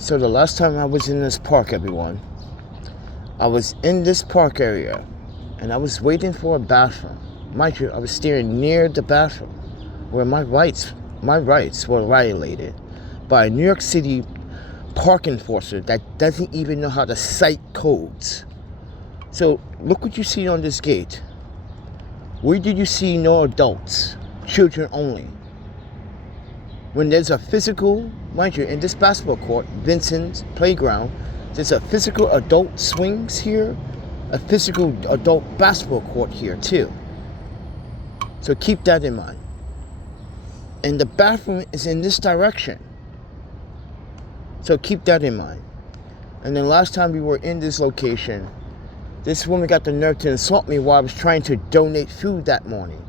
So the last time I was in this park, everyone, I was in this park area and I was waiting for a bathroom. Mind you, I was standing near the bathroom where my rights were violated by a New York City park enforcer that doesn't even know how to cite codes. So look what you see on this gate. Where did you see no adults? Children only. When there's a physical, mind you, in this basketball court, Vincent's playground, there's a physical adult swings here, a physical adult basketball court here too. So keep that in mind. And the bathroom is in this direction. So keep that in mind. And then last time we were in this location, this woman got the nerve to insult me while I was trying to donate food that morning.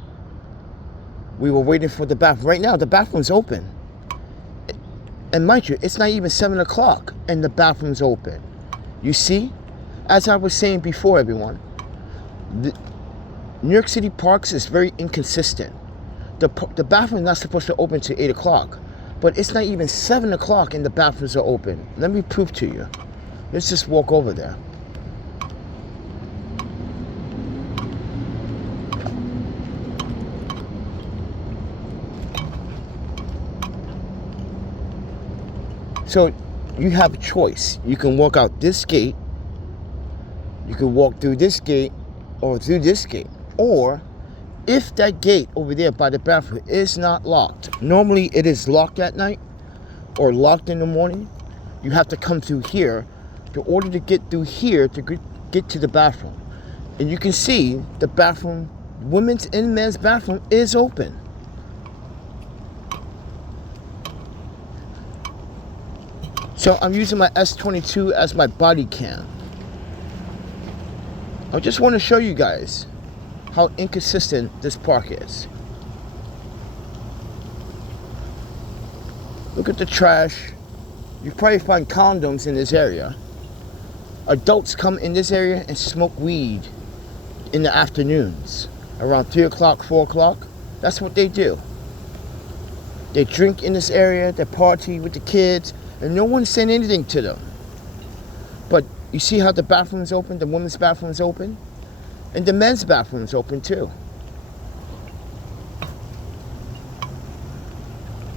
We were waiting for the bathroom. Right now, the bathroom's open. And mind you, it's not even 7 o'clock and the bathroom's open. You see? As I was saying before, everyone, New York City parks is very inconsistent. The bathroom is not supposed to open till 8 o'clock. But it's not even 7 o'clock and the bathrooms are open. Let me prove to you. Let's just walk over there. So you have a choice. You can walk out this gate, you can walk through this gate, or through this gate. Or if that gate over there by the bathroom is not locked, normally it is locked at night or locked in the morning, you have to come through here in order to get through here to get to the bathroom. And you can see the bathroom, women's and men's bathroom is open. So I'm using my S22 as my body cam. I just want to show you guys how inconsistent this park is. Look at the trash. You probably find condoms in this area. Adults come in this area and smoke weed in the afternoons. Around 3 o'clock, 4 o'clock. That's what they do. They drink in this area, they party with the kids, and no one's saying anything to them. But you see how the bathroom is open, the women's bathroom is open, and the men's bathroom is open too.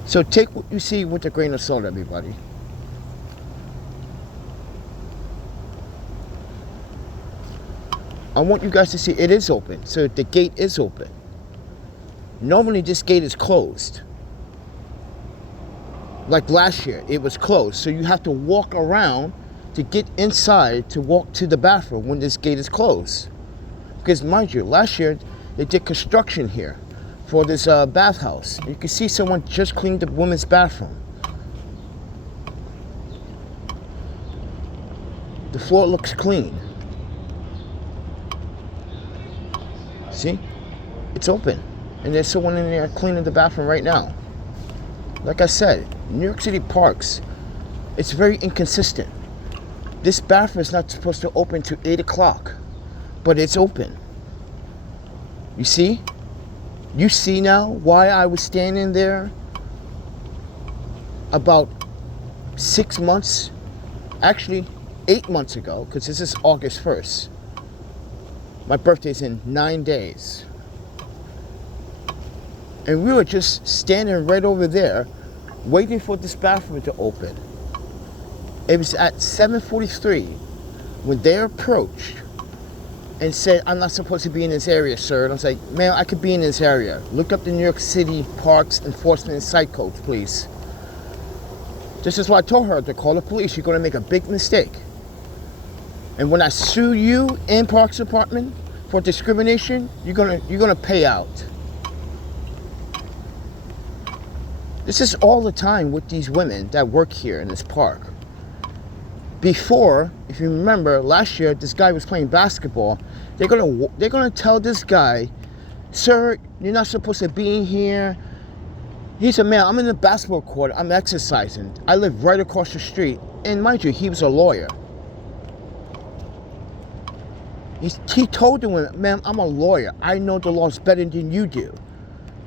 So take what you see with a grain of salt, everybody. I want you guys to see it is open, so the gate is open. Normally this gate is closed. Like last year, it was closed, so you have to walk around to get inside to walk to the bathroom when this gate is closed. Because mind you, last year they did construction here for this bathhouse. You can see someone just cleaned the women's bathroom. The floor looks clean. See? It's open. And there's someone in there cleaning the bathroom right now. Like I said, New York City parks, it's very inconsistent. This bathroom is not supposed to open till 8 o'clock, but it's open. You see? You see now why I was standing there about 6 months, actually 8 months ago, because this is August 1st. My birthday's in 9 days. And we were just standing right over there waiting for this bathroom to open. It was at 7:43 when they approached and said, "I'm not supposed to be in this area, sir." And I was like, "Man, I could be in this area. Look up the New York City Parks Enforcement and Site Codes, please." This is why I told her to call the police. You're going to make a big mistake. And when I sue you and Parks Department for discrimination, you're gonna pay out. This is all the time with these women that work here in this park. Before, if you remember, last year this guy was playing basketball. They're gonna tell this guy, "Sir, you're not supposed to be in here." He said, "Man, I'm in the basketball court. I'm exercising. I live right across the street." And mind you, he was a lawyer. He told the woman, "Man, I'm a lawyer. I know the laws better than you do.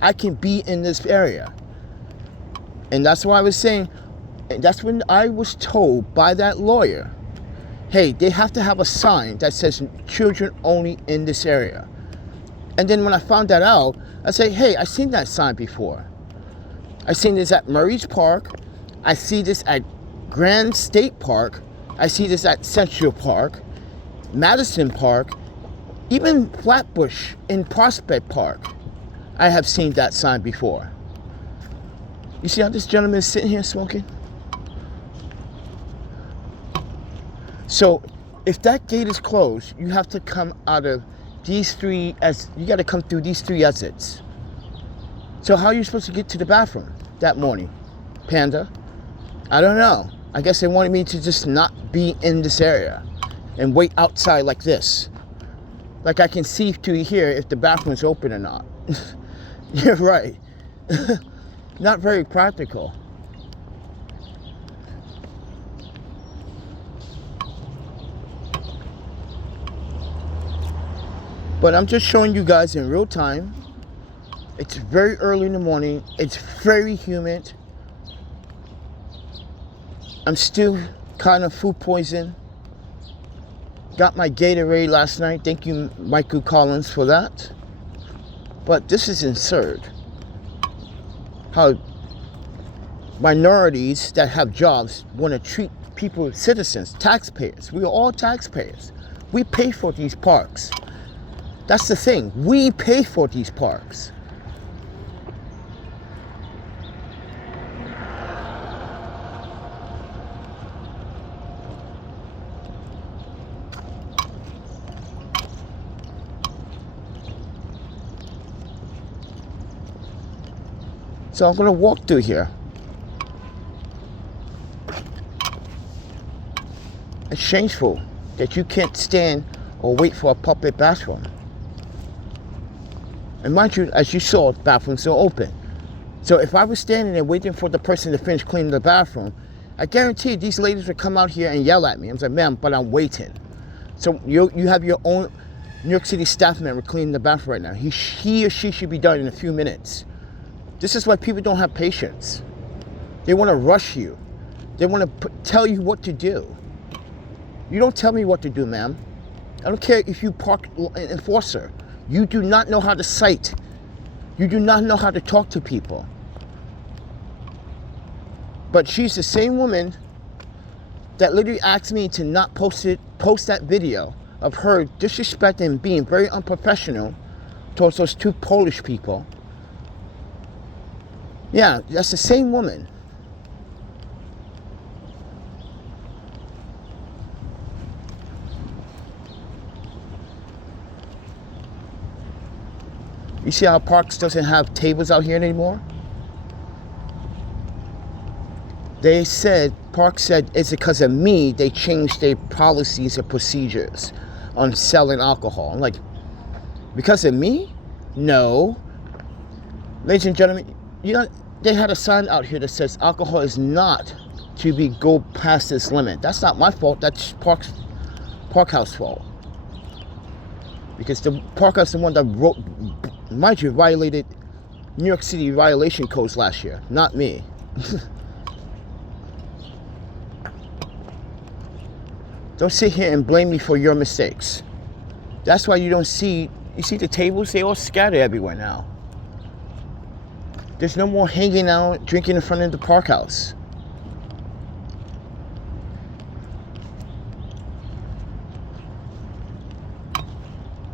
I can be in this area." And that's why I was saying, And that's when I was told by that lawyer, hey, they have to have a sign that says children only in this area. And then when I found that out, I say, hey, I've seen that sign before. I've seen this at Murray's Park. I see this at Grand State Park. I see this at Central Park, Madison Park, even Flatbush in Prospect Park. I have seen that sign before. You see how this gentleman is sitting here smoking? So if that gate is closed, you have to come out of these three, you got to come through these three exits. So how are you supposed to get to the bathroom that morning, Panda? I don't know. I guess they wanted me to just not be in this area and wait outside like this. Like I can see through here if the bathroom's open or not. You're right. Not very practical. But I'm just showing you guys in real time. It's very early in the morning. It's very humid. I'm still kind of food poisoned. Got my Gatorade last night. Thank you, Michael Collins, for that. But this is absurd. How minorities that have jobs want to treat people, citizens, taxpayers. We are all taxpayers. We pay for these parks. That's the thing. We pay for these parks. So I'm going to walk through here. It's shameful that you can't stand or wait for a public bathroom. And mind you, as you saw, bathrooms are open. So if I was standing there waiting for the person to finish cleaning the bathroom, I guarantee these ladies would come out here and yell at me. I'm like, ma'am, but I'm waiting. So you have your own New York City staff member cleaning the bathroom right now. He or she should be done in a few minutes. This is why people don't have patience. They want to rush you. They want to tell you what to do. You don't tell me what to do, ma'am. I don't care if you park an enforcer. You do not know how to cite. You do not know how to talk to people. But she's the same woman that literally asked me to not post that video of her disrespecting and being very unprofessional towards those two Polish people. Yeah, that's the same woman. You see how Parks doesn't have tables out here anymore? Parks said it's because of me they changed their policies and procedures on selling alcohol. I'm like, because of me? No. Ladies and gentlemen, you know, they had a sign out here that says alcohol is not to be go past this limit. That's not my fault. That's Park House fault. Because the Park House is the one that mind you, violated New York City violation codes last year, not me. Don't sit here and blame me for your mistakes. That's why you don't see, you see the tables, they all scattered everywhere now. There's no more hanging out, drinking in front of the Park House.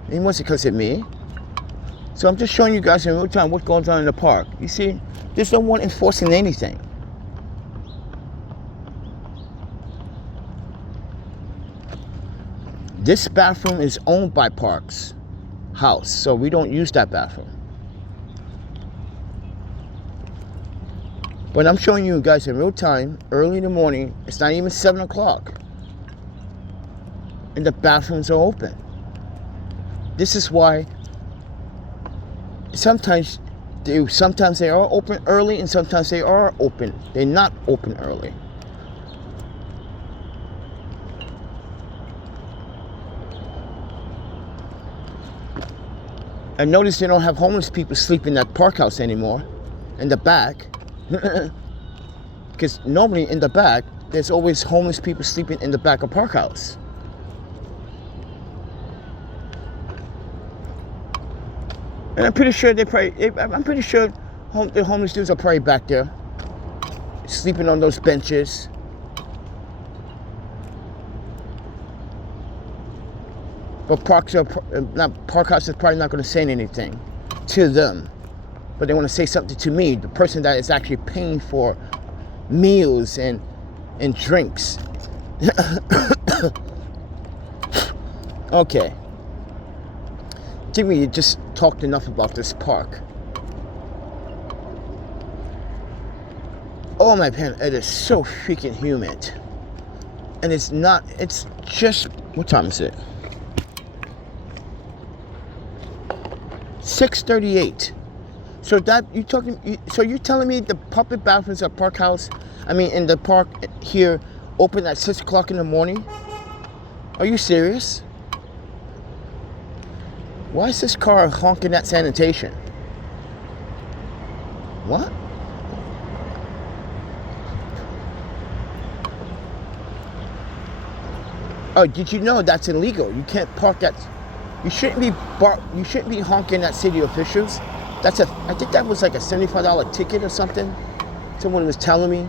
It wasn't because of me. So I'm just showing you guys in real time what goes on in the park. You see, there's no one enforcing anything. This bathroom is owned by Parks House, so we don't use that bathroom. But I'm showing you guys in real time, early in the morning. It's not even 7 o'clock. And the bathrooms are open. This is why sometimes they are open early and sometimes they are open. They're not open early. And notice they don't have homeless people sleeping at Park House anymore in the back. Because Because normally in the back, there's always homeless people sleeping in the back of park house. And I'm pretty sure the homeless dudes are probably back there, sleeping on those benches. But park house is probably not going to say anything to them. But they want to say something to me, the person that is actually paying for meals and drinks. Okay. Jimmy, you just talked enough about this park. Oh my pen, it is so freaking humid. And it's just, what time is it? 6:38. So you're telling me the public bathrooms at Park House, in the park here, open at 6 o'clock in the morning? Are you serious? Why is this car honking at sanitation? What? Oh, did you know that's illegal? You can't park at. You shouldn't be honking at city officials. I think that was like a $75 ticket or something. Someone was telling me.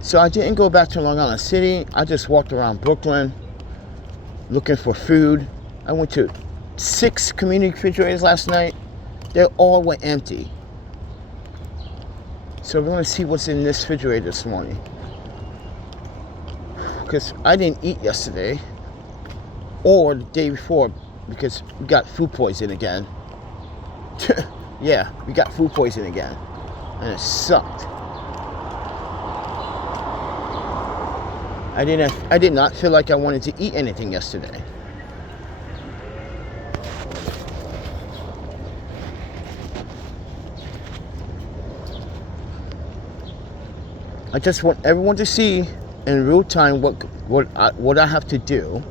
So I didn't go back to Long Island City. I just walked around Brooklyn looking for food. I went to 6 community refrigerators last night. They all went empty. So we're going to see what's in this refrigerator this morning. Because I didn't eat yesterday or the day before because we got food poisoning again. Yeah, we got food poisoning again. And it sucked. I did not feel like I wanted to eat anything yesterday. I just want everyone to see in real time what I have to do.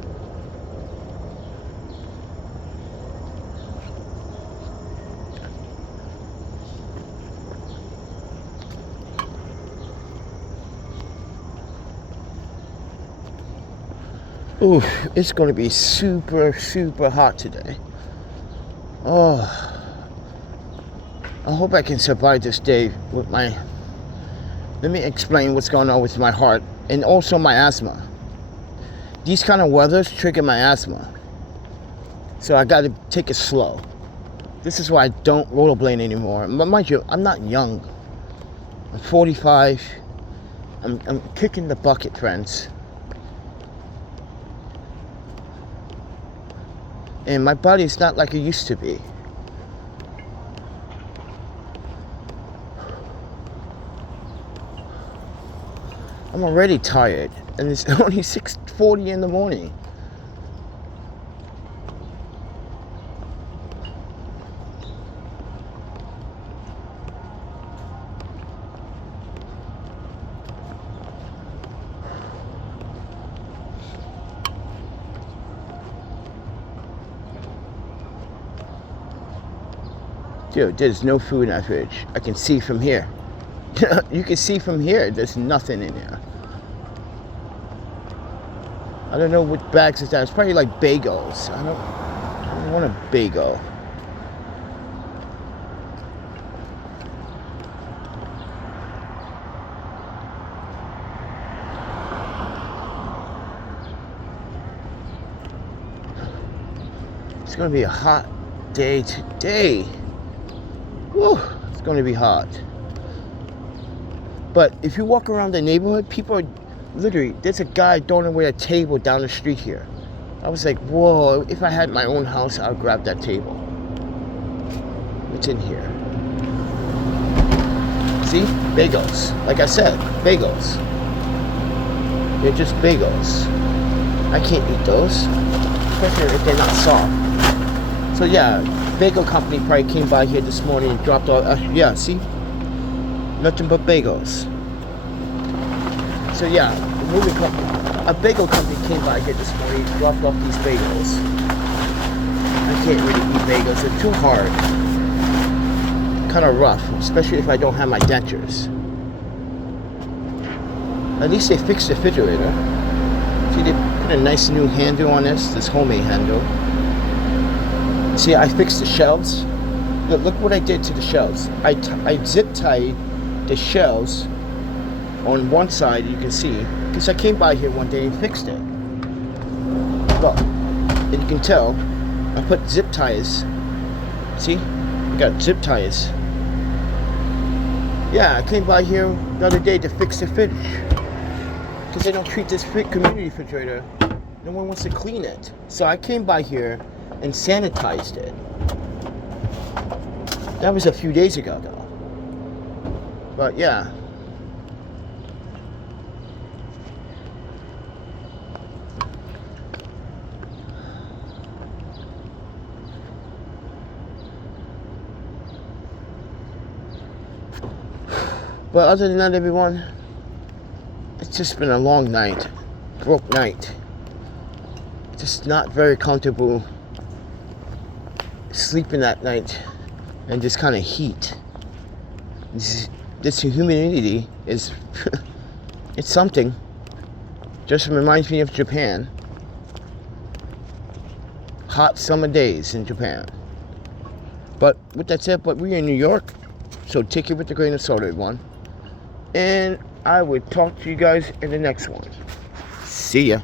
Ooh, it's going to be super, super hot today. Oh, I hope I can survive this day with my... Let me explain what's going on with my heart and also my asthma. These kind of weathers trigger my asthma. So I got to take it slow. This is why I don't rollerblade anymore. But mind you, I'm not young. I'm 45. I'm kicking the bucket, friends. And my body's not like it used to be. I'm already tired, and it's only 6:40 in the morning. Dude, there's no food in that fridge. I can see from here. You can see from here, there's nothing in there. I don't know what bags is that. It's probably like bagels. I don't want a bagel. It's gonna be a hot day today. Whew, it's going to be hot. But if you walk around the neighborhood, people are literally, there's a guy throwing away a table down the street here. I was like, whoa, if I had my own house, I'll grab that table. What's in here? See? Bagels. Like I said, bagels. They're just bagels. I can't eat those, especially if they're not soft. So yeah, bagel company probably came by here this morning and dropped off. Yeah, see? Nothing but bagels. So yeah, a bagel company came by here this morning and dropped off these bagels. I can't really eat bagels. They're too hard. Kind of rough, especially if I don't have my dentures. At least they fixed the refrigerator. See, they put a nice new handle on this homemade handle. See, I fixed the shelves. Look what I did to the shelves. I zip tied the shelves on one side, you can see, because I came by here one day and fixed it. Look, and you can tell, I put zip ties. See, I got zip ties. Yeah, I came by here the other day to fix the fridge. Because they don't treat this community refrigerator. No one wants to clean it. So I came by here and sanitized it. That was a few days ago though. But yeah. But other than that, everyone, it's just been a long night. Broke night. Just not very comfortable sleeping that night, and just kind of heat. This humidity is it's something. Just reminds me of Japan. Hot summer days in Japan. But with that said, but we're in New York, so take it with a grain of salt, everyone. And I will talk to you guys in the next one. See ya.